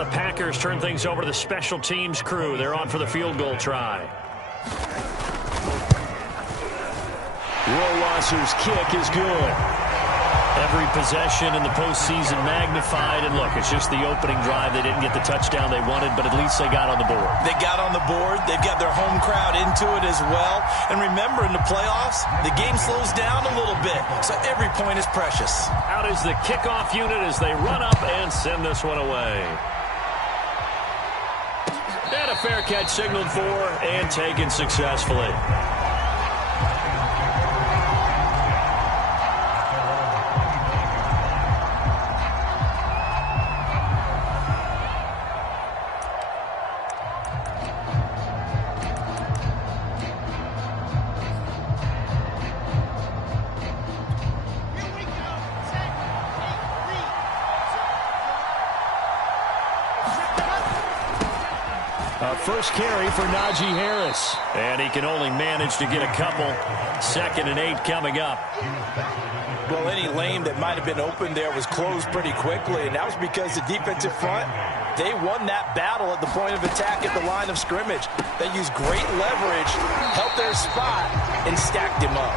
the Packers turn things over to the special teams crew. They're on for the field goal try. Rowasser's kick is good. Every possession in the postseason magnified. And look, it's just the opening drive. They didn't get the touchdown they wanted, but at least they got on the board. They got on the board. They've got their home crowd into it as well. And remember, in the playoffs, the game slows down a little bit. So every point is precious. Out is the kickoff unit as they run up and send this one away. And a fair catch signaled for and taken successfully. First carry for Najee Harris. And he can only manage to get a couple. 2nd and 8 coming up. Well, any lane that might have been open there was closed pretty quickly, and that was because the defensive front, they won that battle at the point of attack at the line of scrimmage. They used great leverage, held their spot, and stacked him up.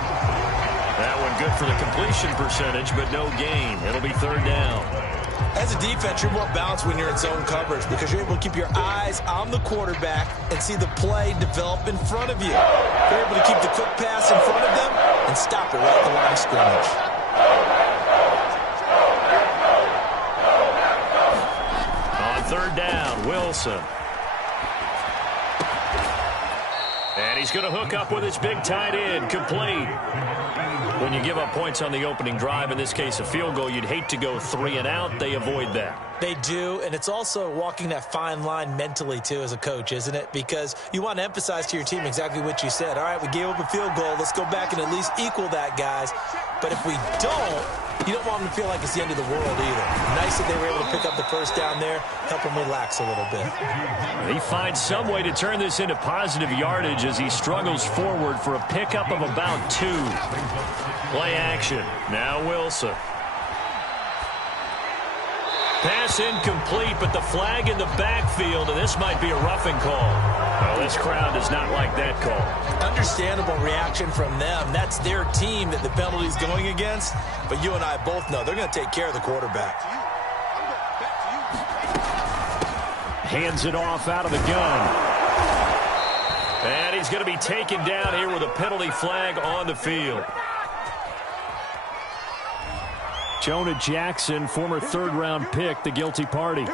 That one good for the completion percentage, but no gain. It'll be 3rd down. As a defense, you're more balanced when you're in zone coverage because you're able to keep your eyes on the quarterback and see the play develop in front of you. You're able to keep the quick pass in front of them and stop it right at the line of scrimmage. On 3rd down, Wilson. And he's going to hook up with his big tight end, complete. When you give up points on the opening drive, in this case a field goal, you'd hate to go 3 and out. They avoid that. They do, and it's also walking that fine line mentally, too, as a coach, isn't it? Because you want to emphasize to your team exactly what you said. All right, we gave up a field goal. Let's go back and at least equal that, guys. But if we don't, you don't want them to feel like it's the end of the world either. Nice that they were able to pick up the first down there, help them relax a little bit. He finds some way to turn this into positive yardage as he struggles forward for a pickup of about 2. Play action. Now Wilson. Pass incomplete, but the flag in the backfield, and this might be a roughing call. Well, this crowd does not like that call. Understandable reaction from them. That's their team that the penalty's going against. But you and I both know they're going to take care of the quarterback. Hands it off out of the gun. And he's going to be taken down here with a penalty flag on the field. Jonah Jackson, former 3rd-round pick, the guilty party.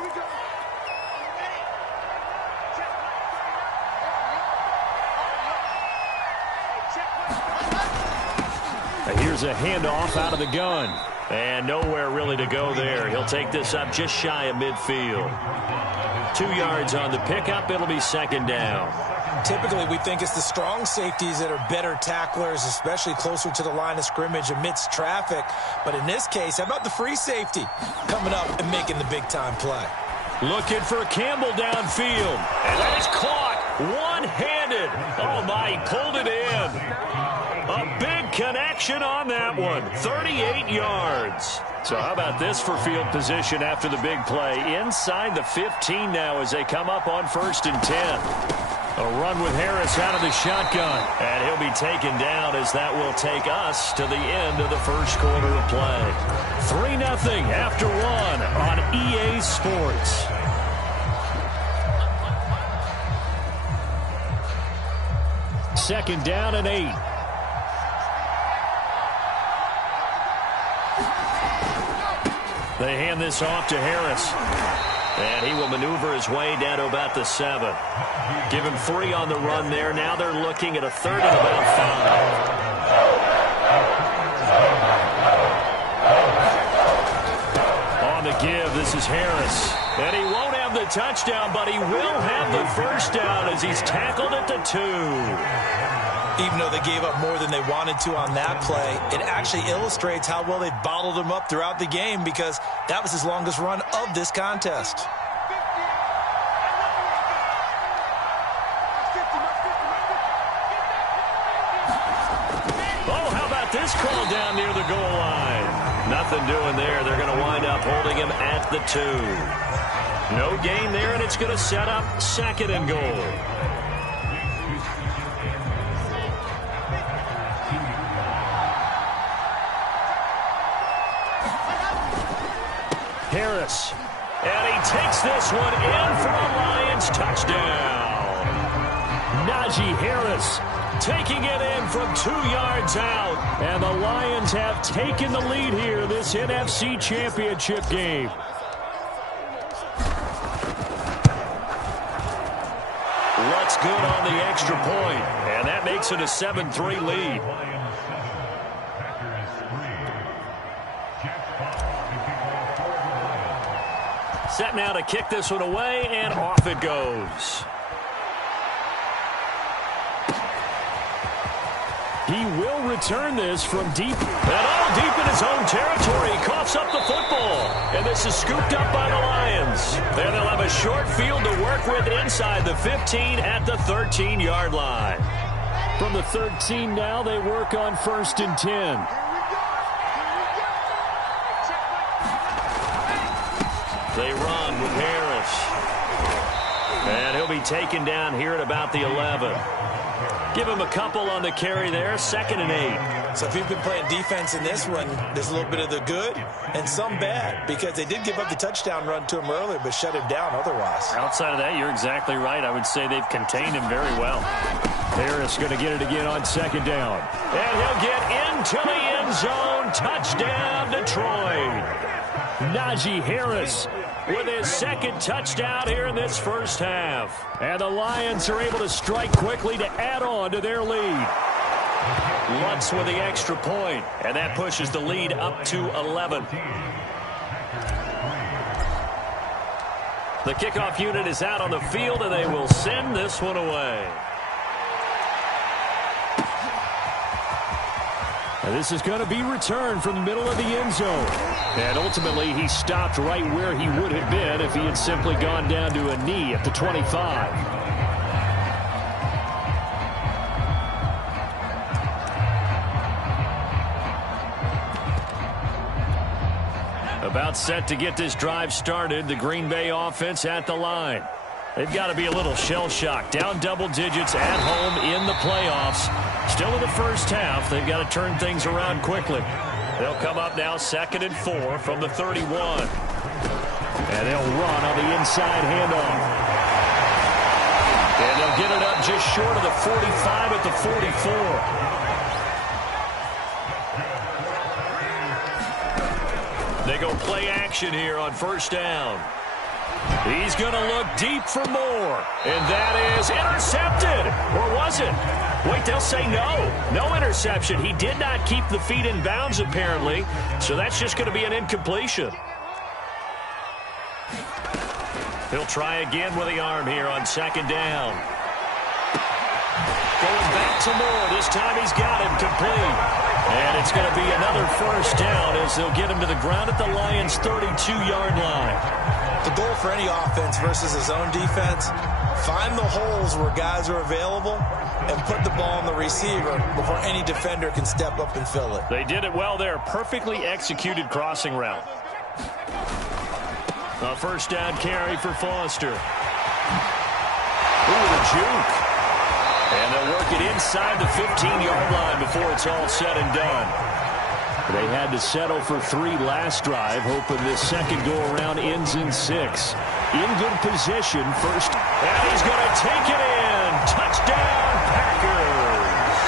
Here's a handoff out of the gun. And nowhere really to go there. He'll take this up just shy of midfield. 2 yards on the pickup. It'll be 2nd down. Typically, we think it's the strong safeties that are better tacklers, especially closer to the line of scrimmage amidst traffic. But in this case, how about the free safety coming up and making the big-time play? Looking for Campbell downfield. And that is caught one-handed. Oh, my, he pulled it in. A big connection on that one. 38 yards. So how about this for field position after the big play? Inside the 15 now as they come up on 1st and 10. A run with Harris out of the shotgun. And he'll be taken down as that will take us to the end of the first quarter of play. 3-0 after 1 on EA Sports. Second down and 8. They hand this off to Harris. And he will maneuver his way down to about the 7. Give him 3 on the run there. Now they're looking at a 3rd and about 5. On the give, this is Harris. And he won't have the touchdown, but he will have the first down as he's tackled at the 2. Even though they gave up more than they wanted to on that play, it actually illustrates how well they bottled him up throughout the game because that was his longest run of this contest. Oh, how about this call down near the goal line? Nothing doing there. They're going to wind up holding him at the 2. No gain there, and it's going to set up 2nd and goal. Harris. And he takes this one in for a Lions touchdown. Najee Harris taking it in from 2 yards out. And the Lions have taken the lead here this NFC Championship game. What's good on the extra point, and that makes it a 7-3 lead. Set now to kick this one away, and off it goes. He will return this from deep, and all deep in his own territory. He coughs up the football, and this is scooped up by the Lions. And they'll have a short field to work with inside the 15 at the 13-yard line. From the 13 now, they work on 1st and 10. They run with Harris. And he'll be taken down here at about the 11. Give him a couple on the carry there, 2nd and 8. So if you've been playing defense in this one, there's a little bit of the good and some bad, because they did give up the touchdown run to him earlier, but shut him down otherwise. Outside of that, you're exactly right. I would say they've contained him very well. Harris going to get it again on 2nd down. And he'll get into the end zone. Touchdown, Detroit. Najee Harris with his 2nd touchdown here in this first half. And the Lions are able to strike quickly to add on to their lead. Lutz with the extra point, and that pushes the lead up to 11. The kickoff unit is out on the field, and they will send this one away. And this is going to be returned from the middle of the end zone. And ultimately, he stopped right where he would have been if he had simply gone down to a knee at the 25. About set to get this drive started, the Green Bay offense at the line. They've got to be a little shell-shocked. Down double digits at home in the playoffs. Still in the first half. They've got to turn things around quickly. They'll come up now 2nd and 4 from the 31. And they'll run on the inside handoff. And they'll get it up just short of the 45 at the 44. They go play action here on 1st down. He's going to look deep for more. And that is intercepted. Or was it? Wait, they'll say no. No interception. He did not keep the feet in bounds, apparently. So that's just going to be an incompletion. He'll try again with the arm here on 2nd down. Going back to Moore. This time he's got him complete. And it's going to be another 1st down as they'll get him to the ground at the Lions' 32-yard line. The goal for any offense versus his own defense, find the holes where guys are available and put the ball on the receiver before any defender can step up and fill it. They did it well there. Perfectly executed crossing route. A 1st down carry for Foster. Ooh, the juke. And they'll work it inside the 15-yard line before it's all said and done. They had to settle for 3 last drive, hoping this second go-around ends in 6. In good position, first. And he's going to take it in. Touchdown, Packers.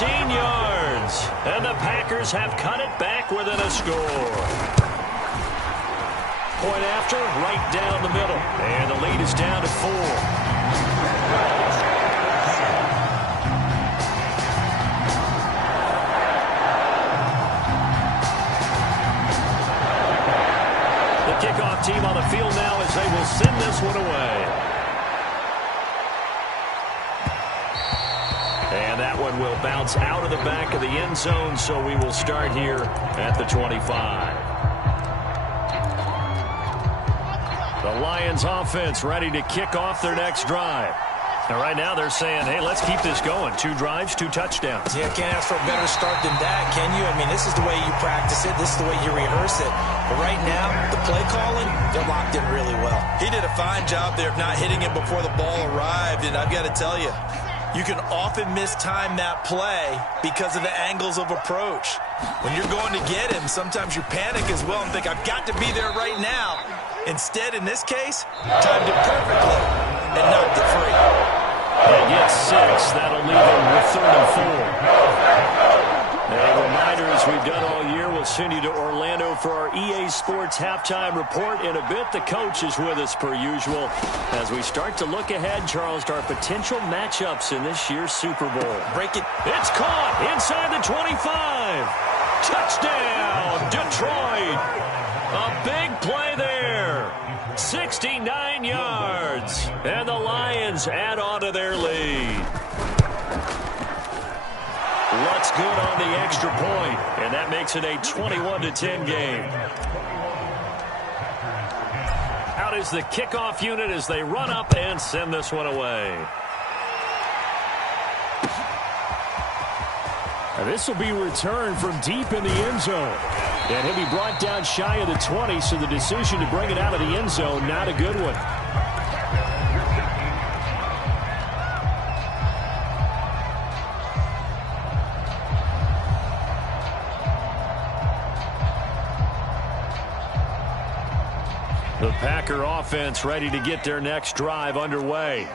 14 yards. And the Packers have cut it back within a score. Point after, right down the middle. And the lead is down to 4. Kickoff team on the field now as they will send this one away. And that one will bounce out of the back of the end zone, so we will start here at the 25. The Lions offense ready to kick off their next drive. And right now they're saying, hey, let's keep this going. 2 drives, 2 touchdowns. Yeah, can't ask for a better start than that, can you? I mean, this is the way you practice it. This is the way you rehearse it. But right now, the play calling, they're locked in really well. He did a fine job there of not hitting him before the ball arrived. And I've got to tell you, you can often mistime that play because of the angles of approach. When you're going to get him, sometimes you panic as well and think, I've got to be there right now. Instead, in this case, timed it perfectly and knocked it free. And yet 6, that'll leave him with 3rd and 4. A reminder, as we've done all year, we'll send you to Orlando for our EA Sports halftime report in a bit. The coach is with us per usual as we start to look ahead, Charles, to our potential matchups in this year's Super Bowl. Break it. It's caught inside the 25. Touchdown, Detroit. A big play there. 69 yards. And the Lions add on to their lead. What's good on the extra point, and that makes it a 21-10 game. Out is the kickoff unit as they run up and send this one away. This will be returned from deep in the end zone. And he'll be brought down shy of the 20, so the decision to bring it out of the end zone, not a good one. The Packer offense ready to get their next drive underway.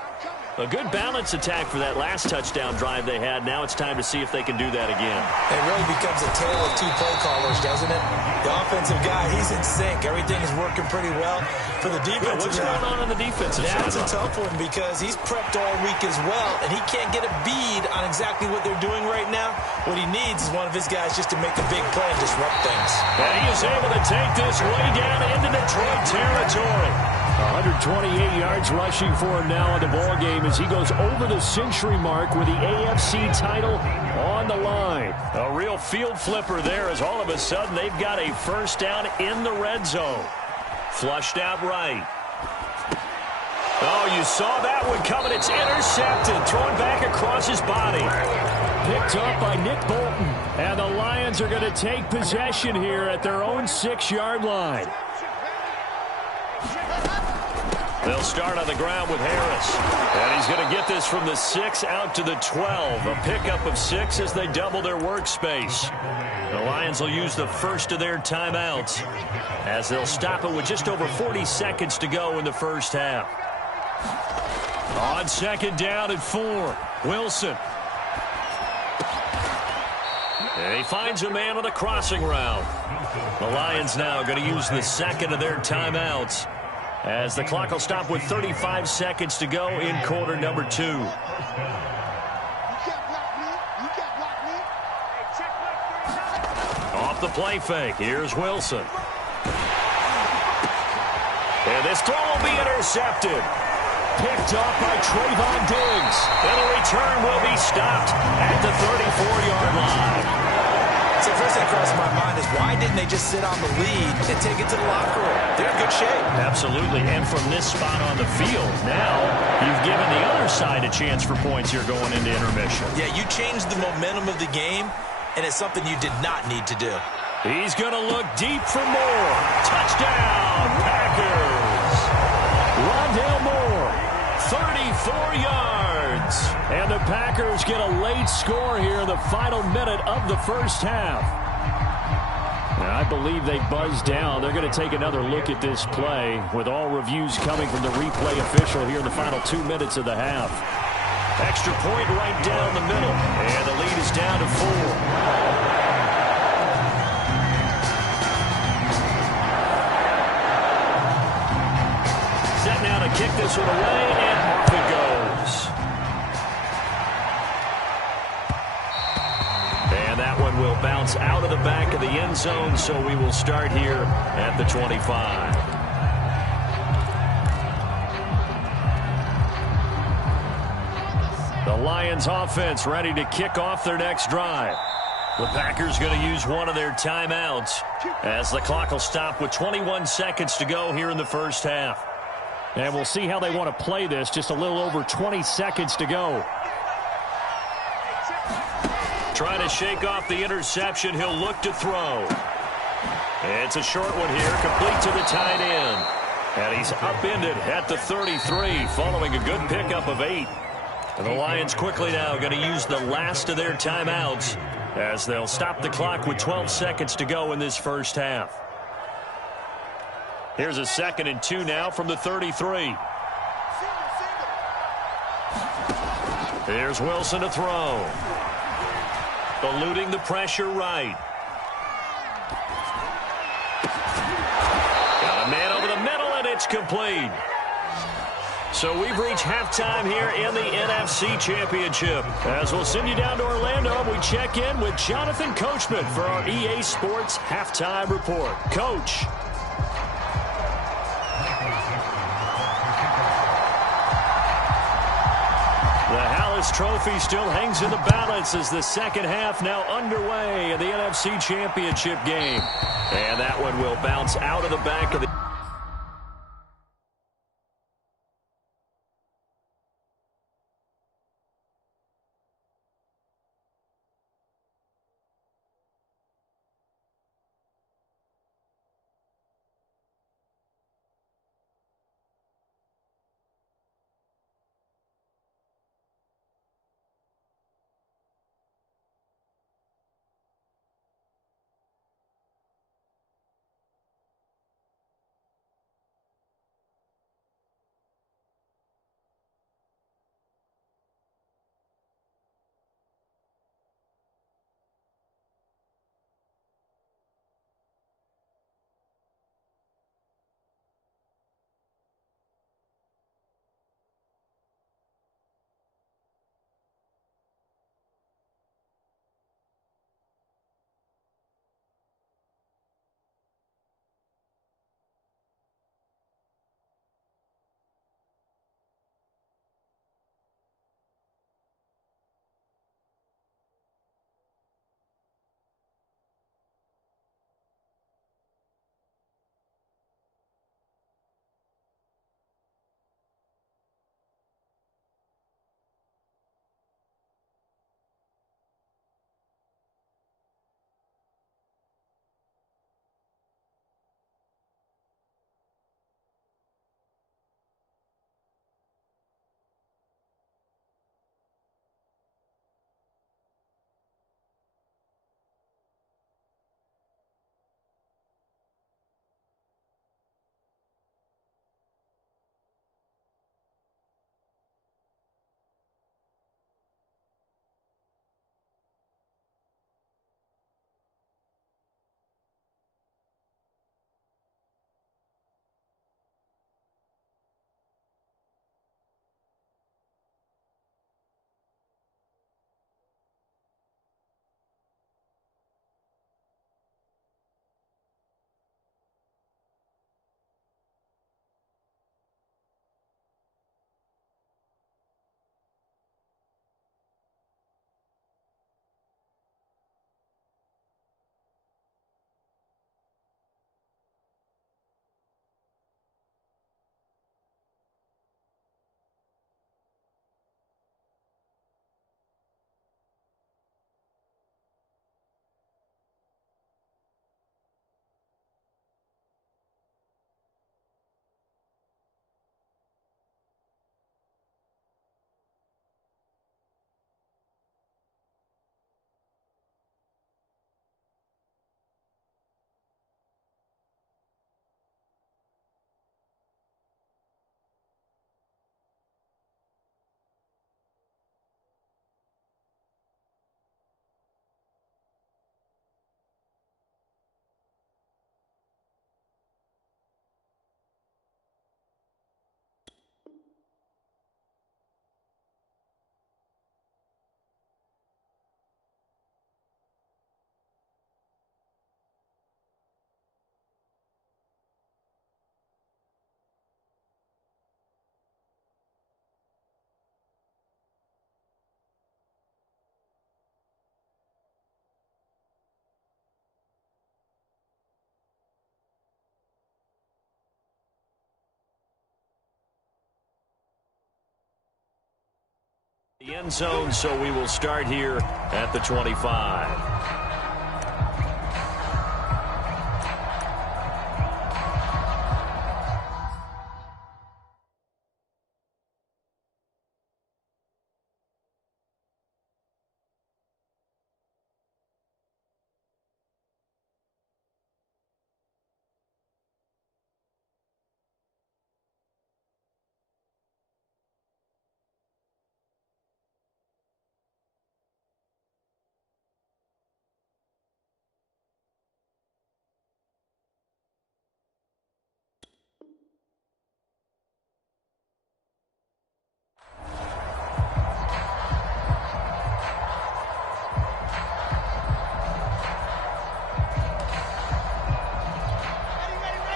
A good balance attack for that last touchdown drive they had. Now it's time to see if they can do that again. It really becomes a tale of 2 play callers, doesn't it? The offensive guy, he's in sync. Everything is working pretty well. For the defensive what's going on the defensive side? That's a tough one because he's prepped all week as well, and he can't get a bead on exactly what they're doing right now. What he needs is one of his guys just to make a big play and disrupt things. And he is able to take this way down into Detroit territory. 128 yards rushing for him now in the ball game as he goes over the century mark with the AFC title on the line. A real field flipper there as all of a sudden they've got a first down in the red zone. Flushed out right. Oh, you saw that one coming. It's intercepted. Thrown back across his body. Picked up by Nick Bolton. And the Lions are going to take possession here at their own 6-yard line. They'll start on the ground with Harris. And he's going to get this from the 6 out to the 12. A pickup of 6 as they double their workspace. The Lions will use the first of their timeouts as they'll stop it with just over 40 seconds to go in the first half. On 2nd down and 4, Wilson. And he finds a man on the crossing route. The Lions now going to use the 2nd of their timeouts as the clock will stop with 35 seconds to go in quarter number 2. Off the play fake, here's Wilson. And this throw will be intercepted. Picked off by Trayvon Diggs. And the return will be stopped at the 34-yard line. So first thing that crosses my mind is why didn't they just sit on the lead and take it to the locker room? They're in good shape. Absolutely, and from this spot on the field, now you've given the other side a chance for points here going into intermission. Yeah, you changed the momentum of the game, and it's something you did not need to do. He's going to look deep for more. Touchdown, Packers. Rondale Moore, 34 yards. And the Packers get a late score here in the final minute of the first half. And I believe they buzzed down. They're going to take another look at this play with all reviews coming from the replay official here in the final 2 minutes of the half. Extra point right down the middle. And the lead is down to 4. Kick this one away, and off it goes. And that one will bounce out of the back of the end zone, so we will start here at the 25. The Lions offense ready to kick off their next drive. The Packers going to use one of their timeouts as the clock will stop with 21 seconds to go here in the first half. And we'll see how they want to play this. Just a little over 20 seconds to go. Trying to shake off the interception. He'll look to throw. It's a short one here, complete to the tight end. And he's upended at the 33, following a good pickup of 8. And the Lions quickly now going to use the last of their timeouts as they'll stop the clock with 12 seconds to go in this first half. Here's a 2nd and 2 now from the 33. Here's Wilson to throw. Eluding the pressure right. Got a man over the middle, and it's complete. So we've reached halftime here in the NFC Championship. As we'll send you down to Orlando, we check in with Jonathan Coachman for our EA Sports Halftime Report. Coach. The Hallis Trophy still hangs in the balance as the second half now underway in the NFC Championship game. And that one will bounce out of the back of the The end zone, so we will start here at the 25.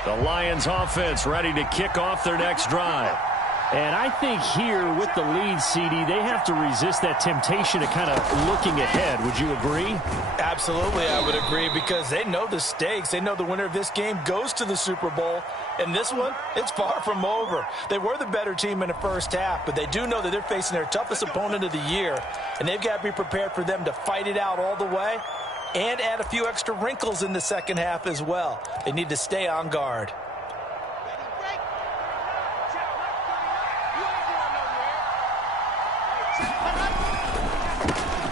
The Lions offense ready to kick off their next drive. And I think here with the lead, CD, they have to resist that temptation of kind of looking ahead. Would you agree? Absolutely, I would agree, because they know the stakes. They know the winner of this game goes to the Super Bowl. And this one, it's far from over. They were the better team in the first half, but they do know that they're facing their toughest opponent of the year. And they've got to be prepared for them to fight it out all the way and add a few extra wrinkles in the second half as well. They need to stay on guard.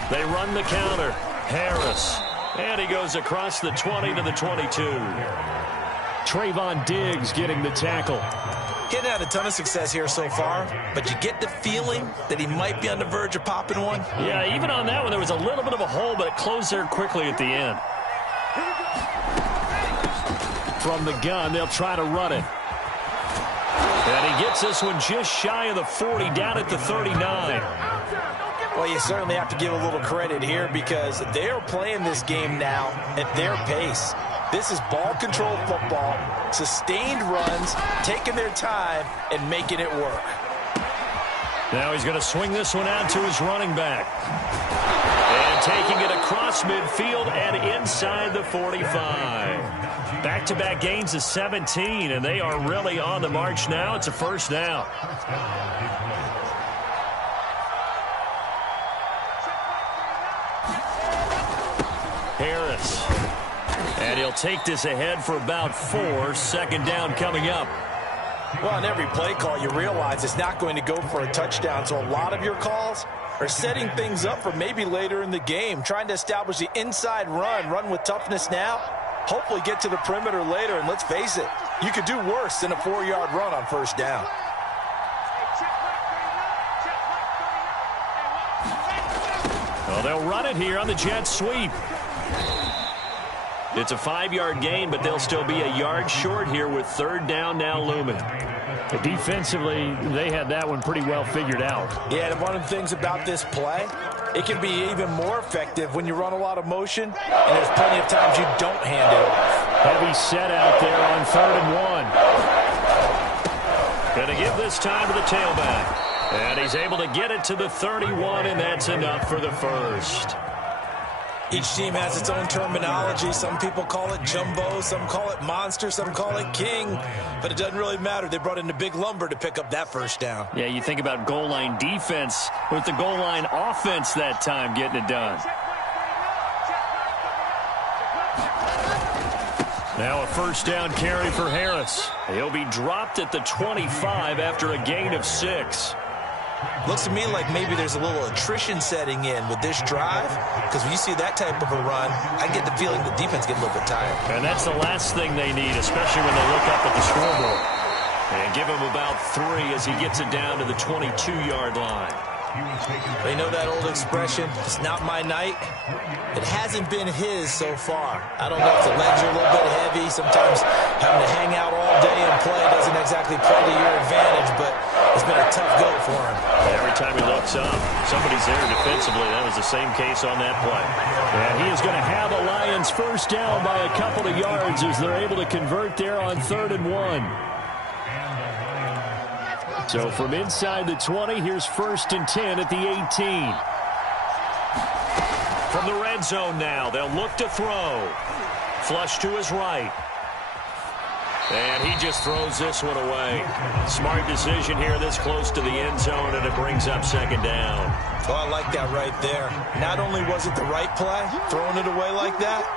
They run the counter. Harris. And he goes across the 20 to the 22. Trayvon Diggs getting the tackle. Getting had a ton of success here so far, but you get the feeling that he might be on the verge of popping one. Yeah, even on that one, there was a little bit of a hole, but it closed there quickly at the end. From the gun, they'll try to run it. And he gets this one just shy of the 40, down at the 39. Well, you certainly have to give a little credit here, because they are playing this game now at their pace. This is ball control football, sustained runs, taking their time and making it work. Now he's going to swing this one out to his running back. And taking it across midfield and inside the 45. Back-to-back gains of 17, and they are really on the march now. It's a first down. Harris. And he'll take this ahead for about 4. Second down coming up. Well, on every play call, you realize it's not going to go for a touchdown. So a lot of your calls are setting things up for maybe later in the game, trying to establish the inside run with toughness now, hopefully get to the perimeter later. And let's face it, you could do worse than a 4-yard run on first down. Well, they'll run it here on the jet sweep. It's a 5-yard gain, but they'll still be a yard short here with third down now looming. Defensively, they had that one pretty well figured out. Yeah, and one of the things about this play, it can be even more effective when you run a lot of motion, and there's plenty of times you don't hand it off. Heavy set out there on 3rd and 1. Going to give this time to the tailback. And he's able to get it to the 31, and that's enough for the first. Each team has its own terminology. Some people call it jumbo, some call it monster, some call it king. But it doesn't really matter. They brought in the big lumber to pick up that first down. Yeah, you think about goal line defense with the goal line offense that time getting it done. Now a first down carry for Harris. He'll be dropped at the 25 after a gain of 6. Looks to me like maybe there's a little attrition setting in with this drive, because when you see that type of a run, I get the feeling the defense gets a little bit tired. And that's the last thing they need, especially when they look up at the scoreboard. And give him about 3 as he gets it down to the 22-yard line. They know that old expression, it's not my night. It hasn't been his so far. I don't know if the legs are a little bit heavy. Sometimes having to hang out all day and play doesn't exactly play to your advantage, but it's been a tough go for him. Every time he looks up, somebody's there defensively. That was the same case on that play. And he is going to have the Lions first down by a couple of yards as they're able to convert there on 3rd and 1. So from inside the 20, here's 1st and 10 at the 18. From the red zone now, they'll look to throw. Flush to his right. And he just throws this one away. Smart decision here this close to the end zone, and it brings up 2nd down. Oh, I like that right there. Not only was it the right play, throwing it away like that,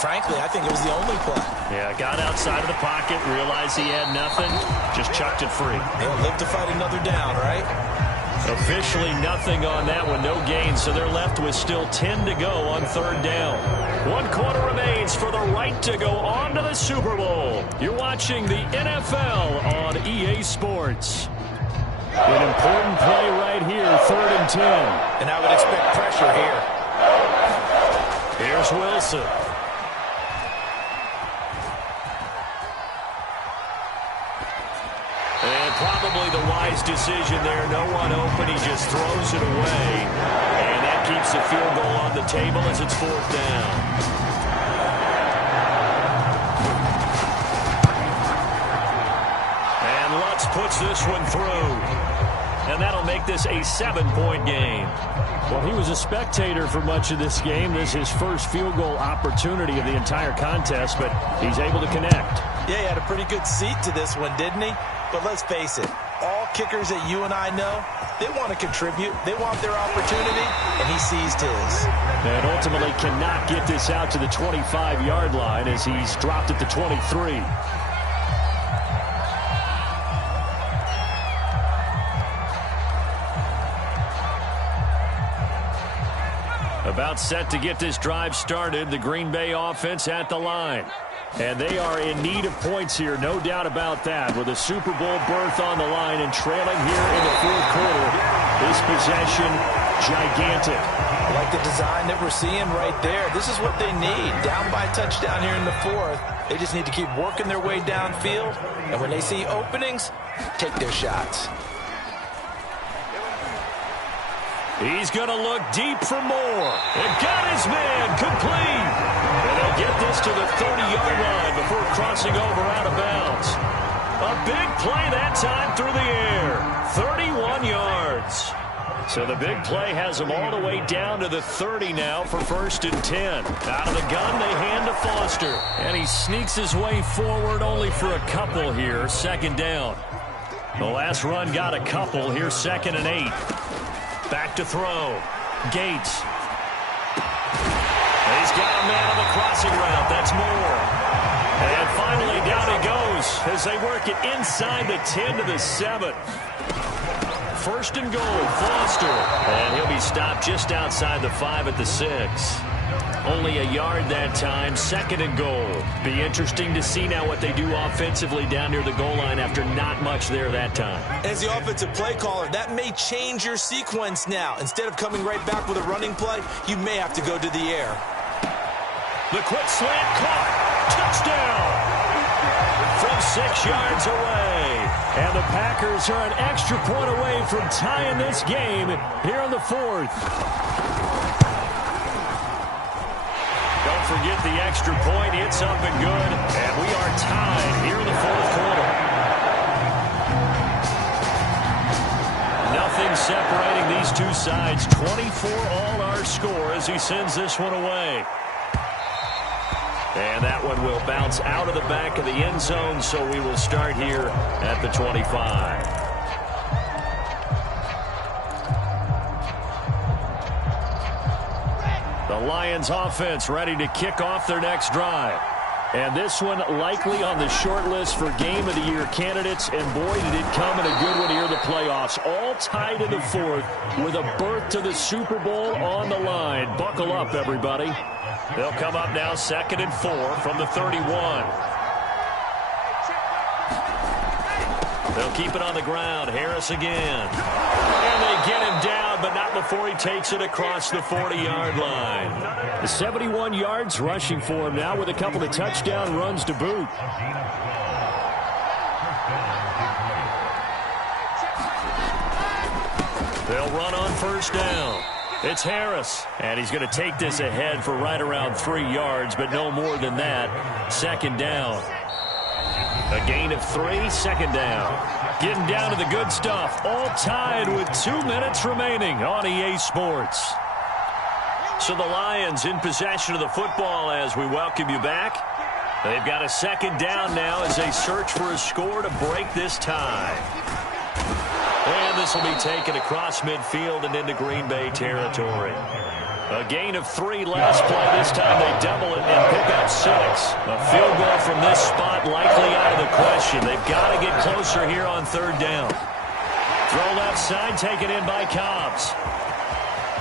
frankly, I think it was the only play. Yeah, got outside of the pocket, realized he had nothing, just chucked it free. He'll live to fight another down, right? Officially nothing on that one, no gain, so they're left with still 10 to go on third down. 1 quarter remains for the right to go on to the Super Bowl. You're watching the NFL on EA Sports. An important play right here, 3rd and 10. And I would expect pressure here. Here's Wilson. And probably the wise decision there. No one open. He just throws it away. And that keeps the field goal on the table as it's 4th down. And Lutz puts this one through. And that'll make this a 7-point game. Well, he was a spectator for much of this game. This is his first field goal opportunity of the entire contest, but he's able to connect. Yeah, he had a pretty good seat to this one, didn't he? But let's face it, all kickers that you and I know, they want to contribute. They want their opportunity, and he seized his. And ultimately cannot get this out to the 25-yard line as he's dropped at the 23. About set to get this drive started, the Green Bay offense at the line. And they are in need of points here, no doubt about that, with a Super Bowl berth on the line and trailing here in the 4th quarter. This possession, gigantic. I like the design that we're seeing right there. This is what they need. Down by a touchdown here in the 4th. They just need to keep working their way downfield. And when they see openings, take their shots. He's going to look deep for more. And got his man complete. And they'll get this to the 30-yard line before crossing over out of bounds. A big play that time through the air. 31 yards. So the big play has them all the way down to the 30 now for 1st and 10. Out of the gun, they hand to Foster. And he sneaks his way forward only for a couple here. 2nd down. The last run got a couple. Here's 2nd and 8. Back to throw. Gates. He's got a man on the crossing route. That's Moore. And finally down he goes as they work it inside the 10 to the 7. 1st and goal, Foster. And he'll be stopped just outside the 5 at the 6. Only a yard that time, 2nd and goal. Be interesting to see now what they do offensively down near the goal line after not much there that time. As the offensive play caller, that may change your sequence now. Instead of coming right back with a running play, you may have to go to the air. The quick slant caught. Touchdown. From 6 yards away. And the Packers are an extra point away from tying this game here in the 4th. Don't forget the extra point. It's up and good. And we are tied here in the 4th quarter. Nothing separating these two sides. 24 all our score as he sends this one away. And that one will bounce out of the back of the end zone, so we will start here at the 25. The Lions offense ready to kick off their next drive. And this one likely on the short list for Game of the Year candidates. And boy, did it come in a good one here in the playoffs. All tied in the 4th with a berth to the Super Bowl on the line. Buckle up, everybody. They'll come up now 2nd and 4 from the 31. They'll keep it on the ground. Harris again. And they get him down, but not before he takes it across the 40-yard line. 71 yards rushing for him now with a couple of touchdown runs to boot. They'll run on 1st down. It's Harris, and he's going to take this ahead for right around 3 yards, but no more than that. 2nd down. A gain of 3, 2nd down. Getting down to the good stuff. All tied with 2 minutes remaining on EA Sports. So the Lions in possession of the football as we welcome you back. They've got a 2nd down now as they search for a score to break this tie. And the this will be taken across midfield and into Green Bay territory. A gain of 3 last play. This time they double it and pick up 6. A field goal from this spot likely out of the question. They've got to get closer here on 3rd down. Throw left side, taken in by Cobbs.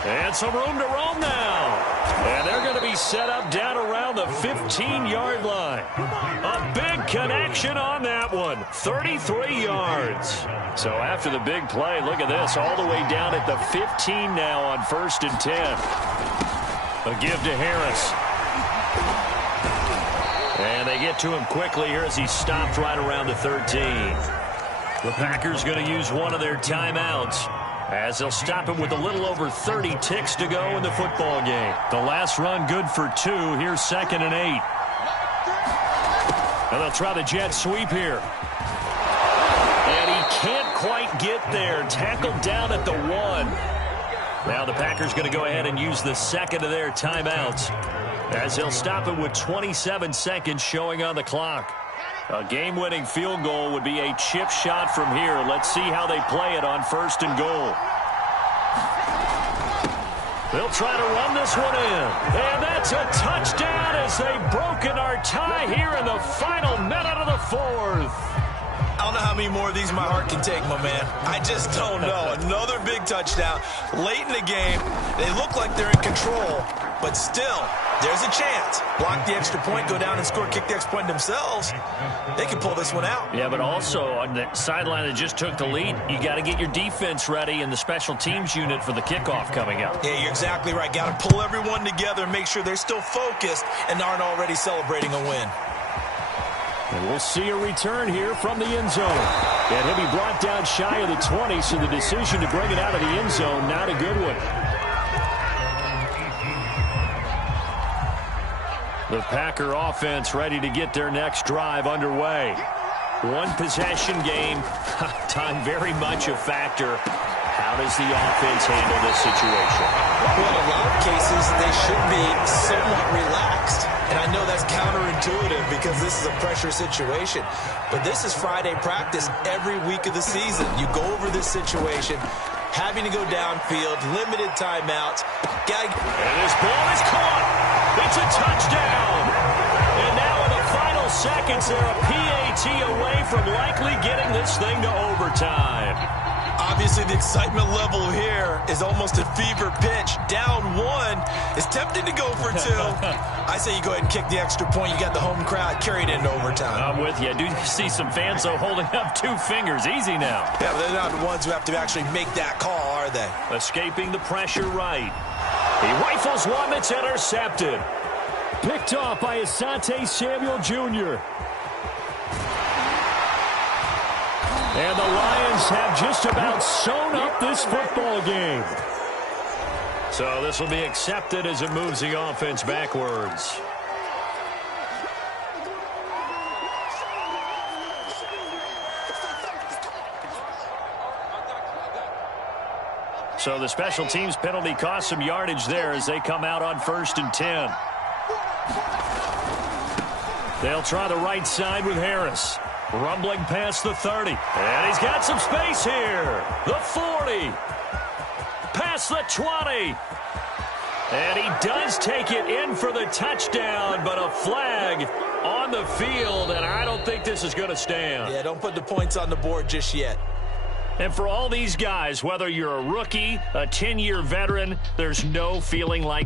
And some room to roam now. And they're going to be set up down around the 15-yard line. A big connection on that one. 33 yards. So after the big play, look at this. All the way down at the 15 now on 1st and 10. A give to Harris. And they get to him quickly here as he stopped right around the 13. The Packers going to use one of their timeouts, as they'll stop him with a little over 30 ticks to go in the football game. The last run good for 2. Here's 2nd and 8. And they'll try the jet sweep here. And he can't quite get there. Tackled down at the 1. Now the Packers going to go ahead and use the 2nd of their timeouts, as they'll stop him with 27 seconds showing on the clock. A game-winning field goal would be a chip shot from here. Let's see how they play it on 1st and goal. They'll try to run this one in. And that's a touchdown as they've broken our tie here in the final minute of the 4th. I don't know how many more of these my heart can take, my man. I just don't know. Another big touchdown late in the game. They look like they're in control, but still, there's a chance. Block the extra point, go down and score, kick the extra point themselves. They can pull this one out. Yeah, but also on the sideline that just took the lead, you got to get your defense ready and the special teams unit for the kickoff coming up. Yeah, you're exactly right. Got to pull everyone together and make sure they're still focused and aren't already celebrating a win. And we'll see a return here from the end zone. And he'll be brought down shy of the 20, so the decision to bring it out of the end zone, not a good one. The Packer offense ready to get their next drive underway. One possession game, time very much a factor. How does the offense handle this situation? Well, in a lot of cases, they should be somewhat relaxed. And I know that's counterintuitive because this is a pressure situation. But this is Friday practice every week of the season. You go over this situation, having to go downfield, limited timeouts. And this ball is caught. It's a touchdown. And now in the final seconds, they're a PAT away from likely getting this thing to overtime. Obviously, the excitement level here is almost a fever pitch. Down 1. It's tempting to go for 2. I say you go ahead and kick the extra point. You got the home crowd carried into overtime. I'm with you. I do see some fans, though, holding up 2 fingers. Easy now. Yeah, but they're not the ones who have to actually make that call, are they? Escaping the pressure right. He rifles one that's intercepted. Picked off by Asante Samuel Jr. And the Lions have just about sewn up this football game. So this will be accepted as it moves the offense backwards. So the special teams penalty cost some yardage there as they come out on 1st and 10. They'll try the right side with Harris. Rumbling past the 30. And he's got some space here. The 40. Past the 20. And he does take it in for the touchdown, but a flag on the field, and I don't think this is going to stand. Yeah, don't put the points on the board just yet. And for all these guys, whether you're a rookie, a 10-year veteran, there's no feeling like